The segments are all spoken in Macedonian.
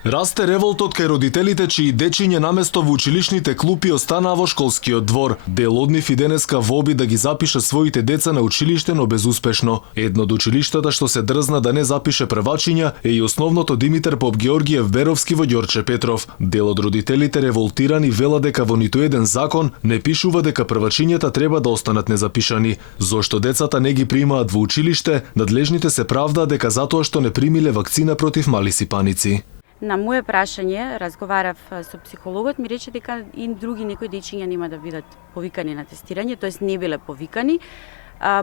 Расте револтот кај родителите чии дечиња наместо во училишните клупи останаа во школскиот двор. Дел од нив и денеска во обид да ги запише своите деца на училиште, но безуспешно. Едно од училиштата што се дрзна да не запише првачиња е и основното Димитар Попгеоргиев Беровски во Ѓорче Петров. Дел од родителите револтирани вела дека во ниту еден закон не пишува дека првачињата треба да останат незапишани. Зошто децата не ги примаат во училиште, надлежните се правдаат дека затоа што не примиле вакцина против мали сипаници. На моје прашање, разговарав со психологот, ми рече дека и други некои дечиња нема да бидат повикани на тестирање, тоест не биле повикани,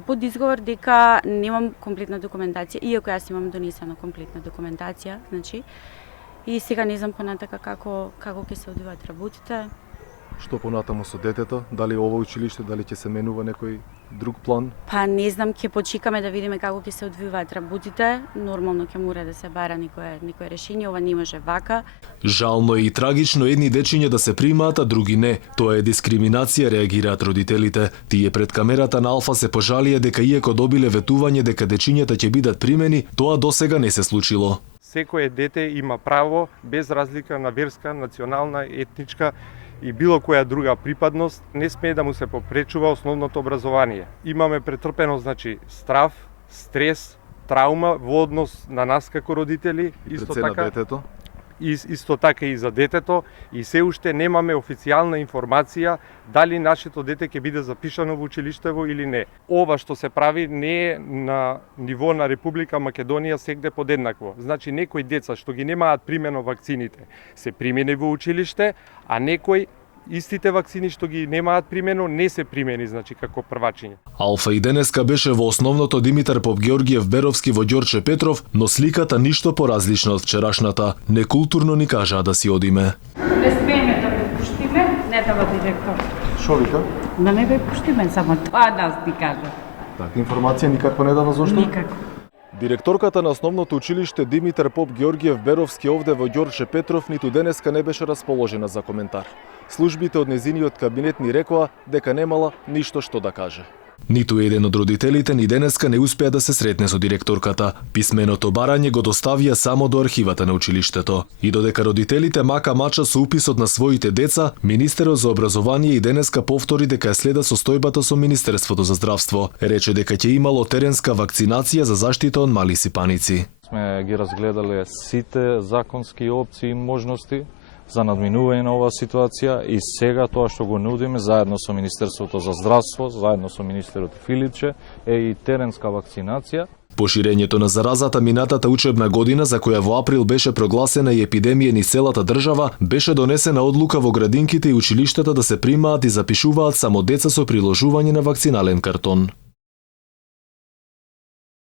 под изговор дека немам комплетна документација, иако јас имам донесена комплетна документација, значи, и сега не знам понатака како ќе се одвиваат работите. Што понатаму со детето? Дали ова училиште, дали ќе се менува некој друг план? Па не знам, ќе почекаме да видиме како ќе се одвиваат работите. Нормално ќе мора да се бара некое решение, ова не може вака. Жално е и трагично едни дечиња да се примаат, а други не. Тоа е дискриминација, реагираат родителите. Тие пред камерата на Алфа се пожалија дека иако добиле ветување дека дечињата ќе бидат примени, тоа досега не се случило. Секое дете има право, без разлика на верска, национална, етничка и било која друга припадност, не смее да му се попречува основното образование. Имаме претрпено, значи, страв, стрес, траума во однос на нас како родители, исто така и за детето, и се уште немаме официјална информација дали нашето дете ќе биде запишано во училиштево или не. Ова што се прави не е на ниво на Република Македонија сегде подеднакво. Значи некои деца што ги немаат примено вакцините се примени во училиште, а некои истите вакцини што ги немаат примено не се примени, значи како првачиња. Алфа и денеска беше во основното Димитар Попгеоргиев Беровски во Ѓорче Петров, но сликата ништо поразлична од вчерашната. Некултурно ни кажаа да си одиме. Не смееме да го пуштиме, не дава директор. Шо вика? Да не го пуштиме, само тоа нас ти кажа. Так, информација никаква не дава зошто? Никако. Директорката на основното училиште Димитар Попгеоргиев Беровски овде во Ѓорче Петров ниту денеска не беше расположена за коментар. Службите од незиниот кабинет ни рекоа дека немала ништо што да каже. Ниту еден од родителите ни денеска не успеа да се сретне со директорката. Писменото барање го доставија само до архивата на училиштето. И додека родителите мака мача со уписот на своите деца, Министерот за образование и денеска повтори дека следа состојбата со Министерството за здравство. Рече дека ќе имало теренска вакцинација за заштита од мали сипаници. Сме ги разгледале сите законски опции и можности за надминување на оваа ситуација и сега тоа што го нудиме заедно со Министерството за здравство, заедно со министерот Филипче е и теренска вакцинација. Поширењето на заразата минатата учебна година, за која во април беше прогласена и епидемија низ целата држава, беше донесена одлука во градинките и училиштата да се примаат и запишуваат само деца со приложување на вакцинален картон.